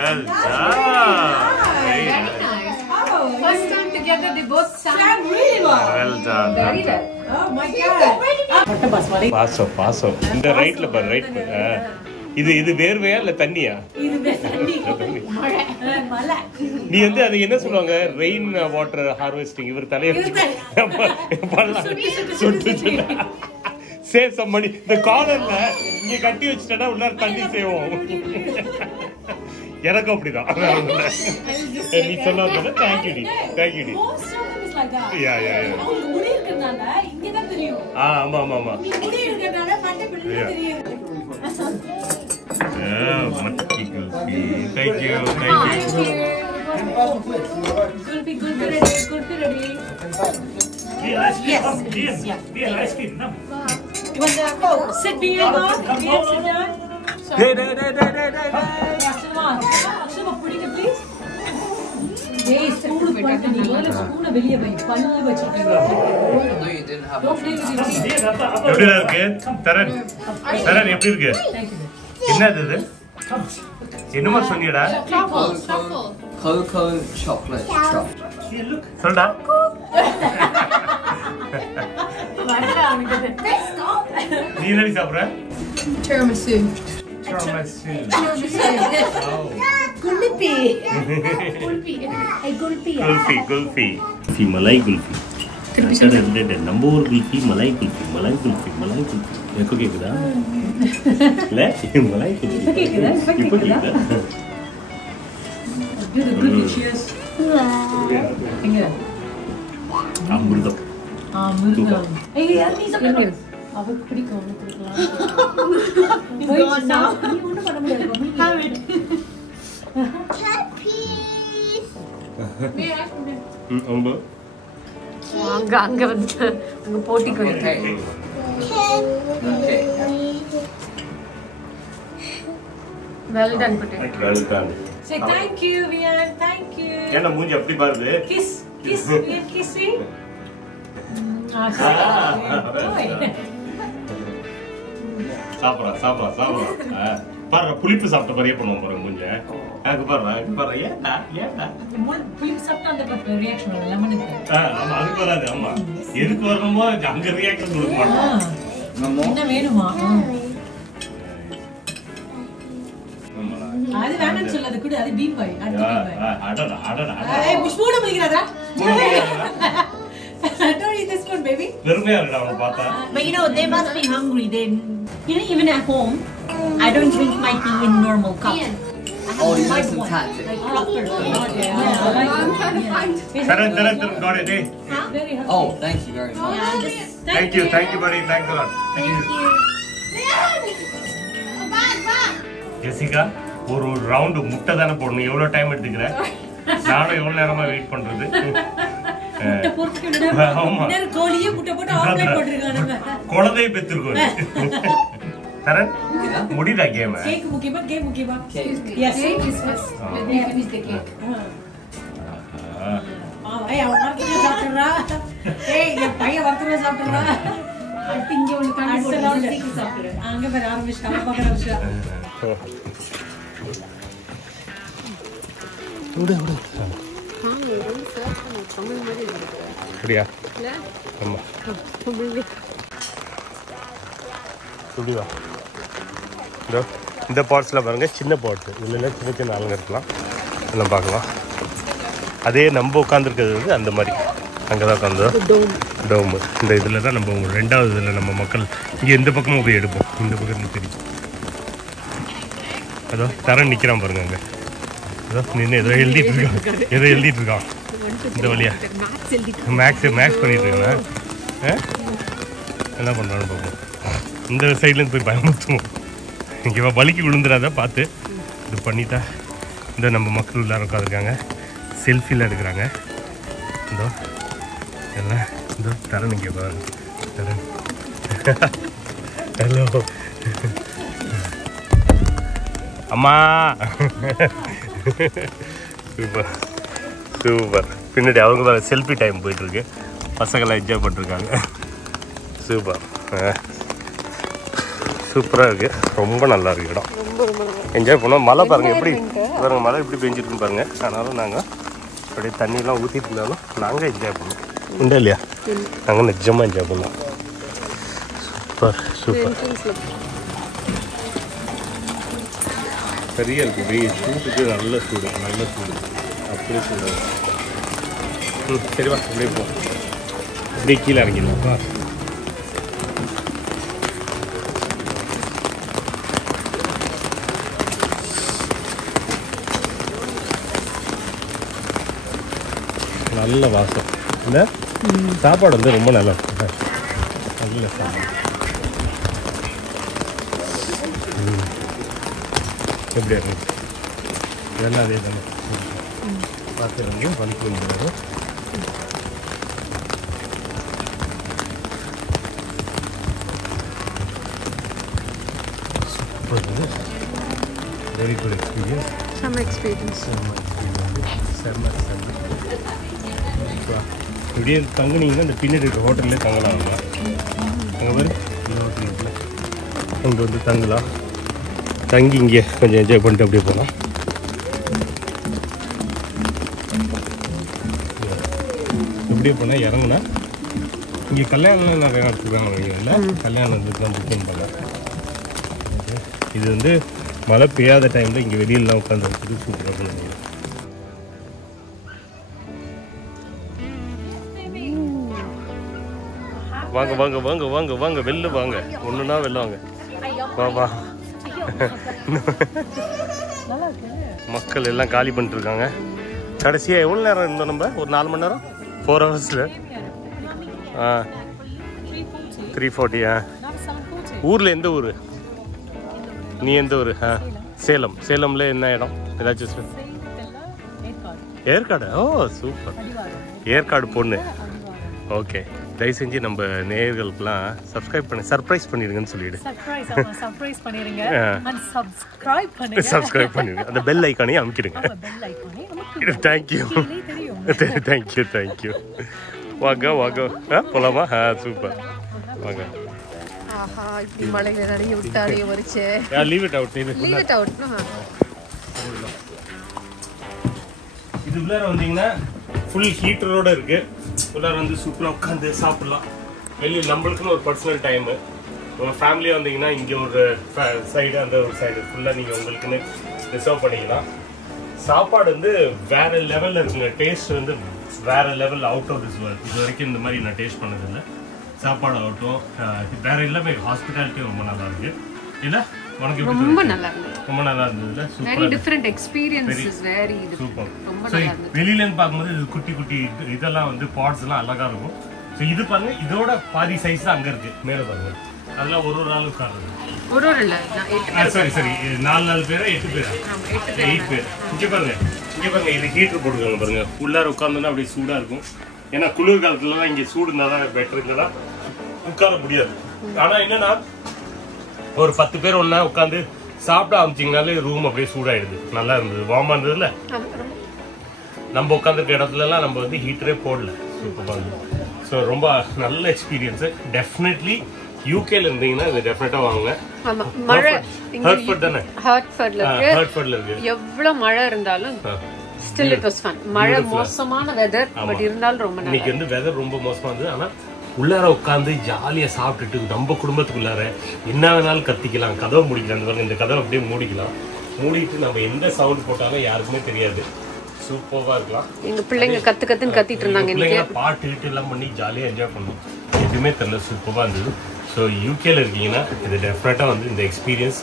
Well done. Very nice. First time together, they both sang really well. Well done. very well. Oh my god. பாசம் இந்த ரைட்ல பாரு right இது வேர்வையா இல்ல தண்ணியா? இது தண்ணி. மழை. நீ வந்து அது என்ன சொல்லுவாங்க ரெயின் வாட்டர் ஹார்வெஸ்டிங் இவர் தலைய சுட்டு சேவ் சம் மணி இந்த கார்னர்ல இங்க கட்டி வச்சிட்டா உள்ளார தண்ணி சேவும். எனக்கு அப்படிதான் நீ சொன்னது தேங்க்யூ டி ஆமா Sit behind please. Hey, spoon வெளிய வை பல்ல வச்சிருக்கீங்க. No, you didn't have எப்படி இருக்கு தரன் எப்படி இருக்கு? என்னது இது? என்னமா சொன்னியடா? Cocoa chocolate truffle. சொல்டா. நீ என்ன சாப்பிடுற? Tiramisu. குல்பி. குல்ஃபி மலாய் குல்ஃபி. நம்ம ஊர் குல்ஃபி மலாய் குல்ஃபி எப்போ கேக்குதா? இல்ல மலாய் குல்ஃபி இப்போ கேக்குதா? அமிர்தம். ஏய் நீ சாப்பிடு. அவருக்கு பிடிக்கும் நீ ஒண்ணும் பண்ண முடியாது. அங்க வந்து அங்க போட்டிக்கு வந்து well done putte. Well done. Say thank you Vian, thank you. என்ன மூஞ்சி அப்படி பாருது? Kiss Vian, kiss me. சாப்பிடா பாரு புளிப்பு சாப்பிட்ட மாதிரியே பண்ணுவோம் பாருங்க மூஞ்ச. எனக்கு பாரு ஏன்டா புளிப்பு சாப்பிட்டா அந்த ரியாக்ஷன் வரும் லெமனுக்கு. ஆமா அதுக்கு வராது. ஆமா எதுக்கு வரணுமோ அங்க ரியாக்ஷன் கொடுக்க மாட்டோம். என்ன வேணுமா? அது வேணும்னு சொல்லாத கூட அது பீப் பாய் அடடா ஏய் புஷ்போட மலிங்கறடா. Don't eat this one, baby. வெறுமையா இருக்கடா அவன பார்த்தா. But you know, they must be hungry. They, you know, even at home, I don't drink my tea in normal cups. Oh, you have some tactics. Like proper. I'm trying to find. Taran got it. Oh, thank you very much. Thank you buddy. Thanks a lot. Thank you. Jessica ஒரு round முட்டை தானே போடணும். எவ்வளவு time எடுத்துக்கிற? நானும் எவ்வளவு நேரமா wait பண்றது? முட்டை போட்டுக்கிட்டே இன்னொரு கோழியே முட்டை போட்டு ஆம்லெட் போட்டுருக்கானுங்க. குழந்தையை பெத்துறோம். தரன் முடிடா கேம். கேக் முக்கியமா கேக் முக்கியமா? Yes. Christmas. Let me finish the cake. ஏய் அவன் வர்த்தவே சாப்பிடுறா. ஏய் என் பையன் வர்த்தவே சாப்பிடுறா. இங்க ஒன்னு கண்ணு போட்டு சீக்கிரம் சாப்பிடு. அங்க வேற ஆரம்பிச்சிட்டாங்க பார்க்க ஆரம்பிச்சிட்டாங்க. அப்படியா? ஆமா அப்படியா? இந்த பாட்ஸ்லாம் பாருங்க சின்ன பாட்ஸ். இதுல சின்ன ஆளுங்க இருக்கலாம். எல்லாம் பார்க்கலாம். அதே நம்ம உட்காந்துருக்கிறது வந்து அந்த மாதிரி அங்கே தான் உட்காந்து டோமு. இந்த இதில் தான் நம்ம ரெண்டாவது இதில் நம்ம மக்கள் இங்கே எந்த பக்கமும் போய் எடுப்போம். இந்த பக்கம் தெரியும். அதோ தரன் நிற்கிறான் பாருங்க அங்கே. அதோ நின்று ஏதோ எழுதிட்டு இருக்கான் இந்த வழியா. மேக்ஸ் பண்ணிட்டு இருக்கேன். என்ன பண்ணுறான்னு பார்ப்போம். இந்த சைட்லேருந்து போய் பயமுறுத்துவோம். இங்கே வலிக்கு விழுந்துடாத பார்த்து இது பண்ணிட்டா. இந்த நம்ம மக்கள் எல்லாரும் உட்காந்துருக்காங்க. செல்ஃபிலாம் எடுக்கிறாங்க. இதோ எல்லாம் இதோ தரன் இங்கே பாருங்க. தரன் ஹலோ அம்மா. சூப்பர். பின்னாடி அவங்க வேறு செல்ஃபி டைம் போயிட்டுருக்கு. பசங்களாம் என்ஜாய் பண்ணிருக்காங்க. சூப்பர். சூப்பராக இருக்குது, ரொம்ப நல்லா இருக்குது இடம். என்ஜாய் பண்ணோம். மழை பாருங்கள் எப்படி பாருங்கள், மழை எப்படி பெஞ்சிருக்குன்னு பாருங்கள். அதனால நாங்கள் அப்படியே தண்ணியெலாம் ஊற்றிட்டு இருந்தாலும் நாங்கள் என்ஜாய் பண்ணோம். உண்டா இல்லையா? நாங்கள் நிஜமாக என்ஜாய் பண்ணோம். Super super. சரியாக இருக்குது. வெயில் சூட்டுக்கு நல்ல சூடு, நல்ல சூடு, அப்படியே சூடு. சரிவா அப்படியே போ, அப்படியே கீழே இறங்கிடலாம்ப்பா. நல்ல வாசம் இல்லை? சாப்பாடு வந்து ரொம்ப நல்லா இருக்கும். நல்ல சாப்பாடு. எப்படி இருக்கு? இதெல்லாம் அதே தானே பார்த்து வந்து பழுப்பு வரும். Very good experience. செம்ம எக்ஸ்பீரியன்ஸ். செம்ம இப்படியே தங்குனீங்கன்னா இந்த பின்னாடி இருக்க ஹோட்டல்லே தங்கலாம். அங்கே பாரு இந்த ஹோட்டல் அங்கே வந்து தங்கலாம். தங்கி இங்கே கொஞ்சம் என்ஜாய் பண்ணிட்டு அப்படியே போகலாம். இப்படியே போனால் இறங்குனா இங்கே கல்யாணம் நிறையா எடுத்துருக்காங்க. இல்லை கல்யாணத்துக்கு தான் புக்கிங் பண்ணலாம். இது வந்து மழை பெய்யாத டைமில் இங்கே வெளியிலலாம் உட்காந்துருக்கு சூப்பராக இருக்கும். வாங்க வாங்க வாங்க வாங்க வாங்க வெளில வாங்க, ஒன்றுனா வெளில வாங்க. வா வா. மக்கள் எல்லாம் காலி பண்ணிட்டு இருக்காங்க. கடைசியாக எவ்வளோ நேரம் இருந்தோம் நம்ம? ஒரு 4 மணி நேரம், 4 ஹவர்ஸில். 340. ஊரில் எந்த ஊர்? நீ எந்த ஊர்? சேலம். சேலமில் என்ன இடம் ஏதாச்சும்? ஏற்காடு. ஓ சூப்பர். ஏற்காடு பொண்ணு. ஓகே, தயவு செஞ்சு நம்ம நேயர்களுக்கெல்லாம் சப்ஸ்கிரைப் பண்ணி சர்ப்ரைஸ் பண்ணிடுங்கன்னு சொல்லிடு. சர்ப்ரைஸ் பண்ணிடுங்க. சப்ஸ்கிரைப் பண்ணிடுங்க. அந்த பெல் ஐக்கானையும் அமுக்கிடுங்க. Thank you thank you thank you. வாங்க வாங்க போலாமா? சூப்பர் வாங்க. ஆஹா, இப்படி மழையில நிறைய விட்டாலே வரிச்சு. Leave it out. Leave it out. இது உள்ளார வந்தீங்கன்னா ஃபுல் ஹீட்டரோட இருக்கு. உள்ளார வந்து சூப்பராக உட்காந்து சாப்பிடலாம். வெளியில் நம்மளுக்குன்னு ஒரு பர்சனல் டைமு. உங்கள் ஃபேமிலியாக வந்தீங்கன்னா இங்கே ஒரு சைடு, அந்த ஒரு சைடு ஃபுல்லாக நீங்கள் உங்களுக்குன்னு ரிசர்வ் பண்ணிக்கலாம். சாப்பாடு வந்து வேற லெவலில் இருக்குங்க. டேஸ்ட் வந்து வேற level, out of this world. இது வரைக்கும் இந்த மாதிரி நான் டேஸ்ட் பண்ணதில்லை. சாப்பாடு ஆகட்டும் வேற எல்லாமே, ஹாஸ்பிட்டாலிட்டியும் ரொம்ப நல்லா இருக்கு. இல்லை உனக்கு ரொம்ப நல்லா இருந்தது. ரொம்ப நல்லா இருந்ததுல. Very different experience. Very super. ரொம்ப நல்லா இருந்தது. வெளியில இருந்து பார்க்கும்போது இது குட்டி குட்டி இதெல்லாம் வந்து பாட்ஸ் எல்லாம் அழகா இருக்கும். ஸோ இது பாருங்க, இதோட பாதி சைஸ் தான் அங்க இருக்கு. மேலே பாருங்க, அதெல்லாம் ஒரு ஆளு உட்காருது. ஒரு இல்ல சரி 4 பேரா 8 பேரா? 8 பேர். இங்கே பாருங்க, இது ஹீட்டர் போட்டுருக்காங்க பாருங்க. உள்ளார உட்கார்ந்தோன்னா அப்படியே சூடா இருக்கும். ஏன்னா குளிர் காலத்துலலாம் இங்கே சூடு இருந்தால் தான் பெட்டர், இல்லைன்னா உட்கார முடியாது. ஆனா என்னன்னா ஒரு 10 பேர் ஒன்னா உட்காந்து சாப்பிட ஆரம்பிச்சிங்கனாலே ரூம் அப்படியே சூடாயிடுது. நல்லா இருந்தது, வார்மா இருந்ததுல. நம்ம உட்காந்துருக்க இடத்துலலாம் நம்ம வந்து ஹீட்டரே போடல. சூப்பராக இருந்தது. ஸோ ரொம்ப நல்ல எக்ஸ்பீரியன்ஸு. டெஃபினெட்லி யூகேல இருந்தீங்கன்னா இது டெஃபினட்டா வாங்க. ஆமா, மழை ஹர்ட்ஃபோர்ட் தானே? ஹர்ட்ஃபோர்ட்ல இருக்கு. எவ்வளவு மழை இருந்தாலும் still it was fun. மழை மோசமான வெதர், பட் இருந்தாலும் ரொம்ப நல்லா. இன்னைக்கு வந்து வெதர் ரொம்ப மோசமா இருந்தது. ஆனா உள்ளார உட்காந்து ஜாலியா சாப்பிட்டுட்டு நம்ம குடும்பத்துக்குள்ளார என்ன வேணாலும் கத்திக்கலாம். கதவை முடிக்கலாம். இந்த கதவை அப்படியே மூடிக்கலாம். மூடிட்டு நம்ம எந்த சவுண்ட் போட்டாலும் யாருக்குமே தெரியாது. சூப்பரா இருக்கலாம். எங்க பிள்ளைங்க கத்துன்னு கத்திட்டு இருந்தாங்க. இன்னைக்கு பாட்டு கிட்டு எல்லாம் பண்ணி ஜாலியா என்ஜாய் பண்ணோம். எதுவுமே தெரியல, சூப்பரா இருந்தது. ஸோ யூகேல இருக்கீங்கன்னா இது டெஃபினட்டா வந்து இந்த எக்ஸ்பீரியன்ஸ்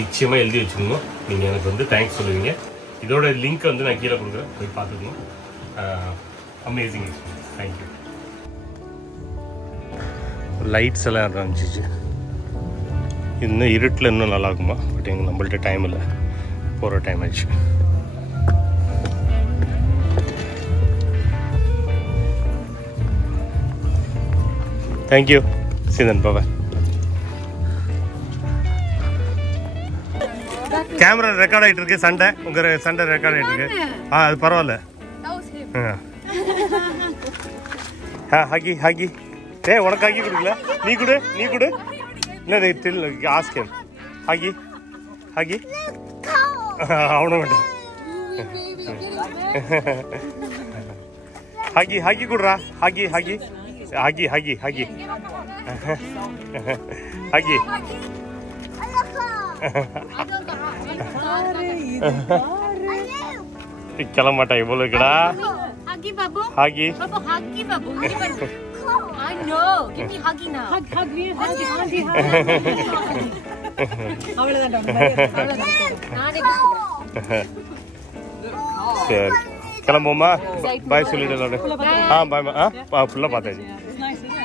நிச்சயமா எழுதி வச்சுக்கணும். நீங்க எனக்கு வந்து தேங்க்ஸ் சொல்லுவீங்க. இதோட லிங்க் வந்து நான் கீழே கொடுக்குறேன், போய் பார்த்துக்கணும். Amazing experience. தேங்க்யூ. லைட்ஸ் எல்லாம் இருந்துச்சு. இன்னும் இருட்டில் இன்னும் நல்லா இருக்குமா? பட் எங்கள் நம்மள்ட்ட டைம் இல்லை, போகிற டைம் ஆயிடுச்சு. தேங்க்யூ. சீதன் பாபா. கேமரா ரெக்கார்ட் ஆகிட்டு இருக்கு. சண்டை உங்கள் சண்டை ரெக்கார்ட் ஆகிட்டு இருக்கு. அது பரவாயில்ல. Hockey hockey. உனக்கு ஹாக்கி கொடுக்கல? நீ கொடு. No, they tell. Ask him. Huggy. Huggy. அவனும் வேண்டாம். Huggy, huggy குடுறா. Huggy, huggy. Huggy, huggy, huggy. Huggy. கிளம்ப மாட்டா இவ்வளவு இருக்குடா. Huggy babu. Huggy. Babu huggy babu. I know. Give me huggy now. Hug me. Huggy. அவ்வளவுதான். நானே சரி கிளம்புமா? பாய் சொல்லிடலாம். பாய். ஃபுல்லாக பார்த்தாச்சு.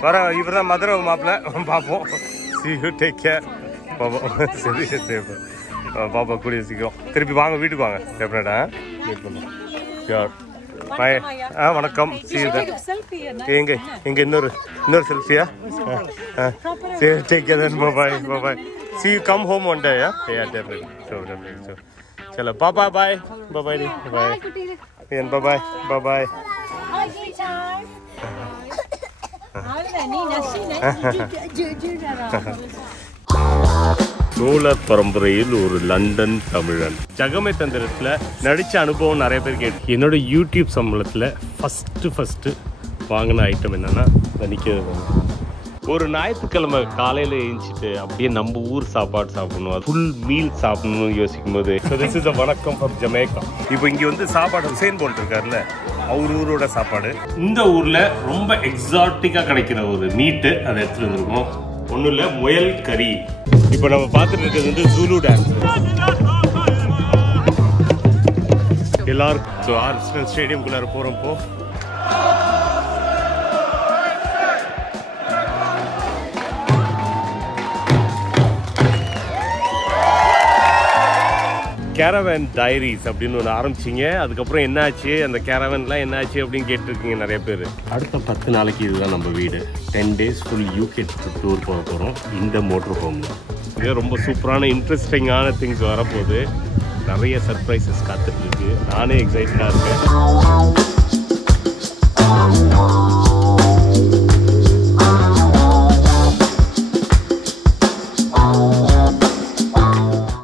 வர இவர் தான் மதுரை மாப்பிள்ள. பார்ப்போம். See you, take care. பாப்போம். சரி பாப்பா கூடிய சீக்கிரம் திருப்பி வாங்க, வீட்டுக்கு வாங்க. டெஃபினட்டா மீட் பண்ணுவோம். ஷியோர். பாய். வணக்கம். See you then. எங்க இன்னொரு செல்ஃபியா? சரி, take care then. Bye. See you, come home one day. Yeah, definitely. Sure. चलो पापा बाय. Bye. சோழர் பரம்பரையில் ஒரு லண்டன் தமிழன். ஜகமே தந்திரத்தில் நடித்த அனுபவம் நிறைய பேர் கேட்டு. என்னோட யூடியூப் சம்பளத்தில் ஃபஸ்ட்டு வாங்கின ஐட்டம் என்னன்னா நிற்கிறது. ஒரு ஞாயிற்றுக்கிழமை காலையில் எழுந்திட்டு அப்படியே நம்ம ஊர் சாப்பாடு சாப்பிடணும், ஃபுல் மீல் சாப்பிடணும்னு யோசிக்கும் போது திஸ் இஸ் வணக்கம் ஃப்ரம் ஜமேக்கா. இப்போ இங்கே வந்து சாப்பாடு ஹுசைன் போல்ட் இருக்காருல்ல, அவர் ஊரோட சாப்பாடு. இந்த ஊரில் ரொம்ப எக்ஸாட்டிக்காக கிடைக்கிற ஒரு மீட்டு அதை எடுத்துகிட்டு வந்துருக்கோம். ஒன்றும் இல்லை, முயல் கறி. இப்போ நம்ம பார்த்துட்டு இருக்கிறது வந்து ஜூலு டான்ஸ். எல்லாரும் ஆர்எஸ்எல் ஸ்டேடியம்குள்ளார போகிறப்போ கேரவன் டைரிஸ் அப்படின்னு ஒன்று ஆரம்பிச்சிங்க. அதுக்கப்புறம் என்னாச்சு, அந்த கேரவன்லாம் என்னாச்சு அப்படின்னு கேட்டுருக்கீங்க நிறைய பேர். அடுத்த 10 நாளைக்கு இதுதான் நம்ம வீடு. 10 days ஃபுல் UK டூர் போக போகிறோம் இந்த மோட்டர் ஹோமில். இது ரொம்ப சூப்பரான இன்ட்ரெஸ்டிங்கான திங்ஸ் வரப்போகுது. நிறைய சர்ப்ரைசஸ் காத்துட்ருக்கு. நானே எக்ஸைட்டடாக இருக்கேன்.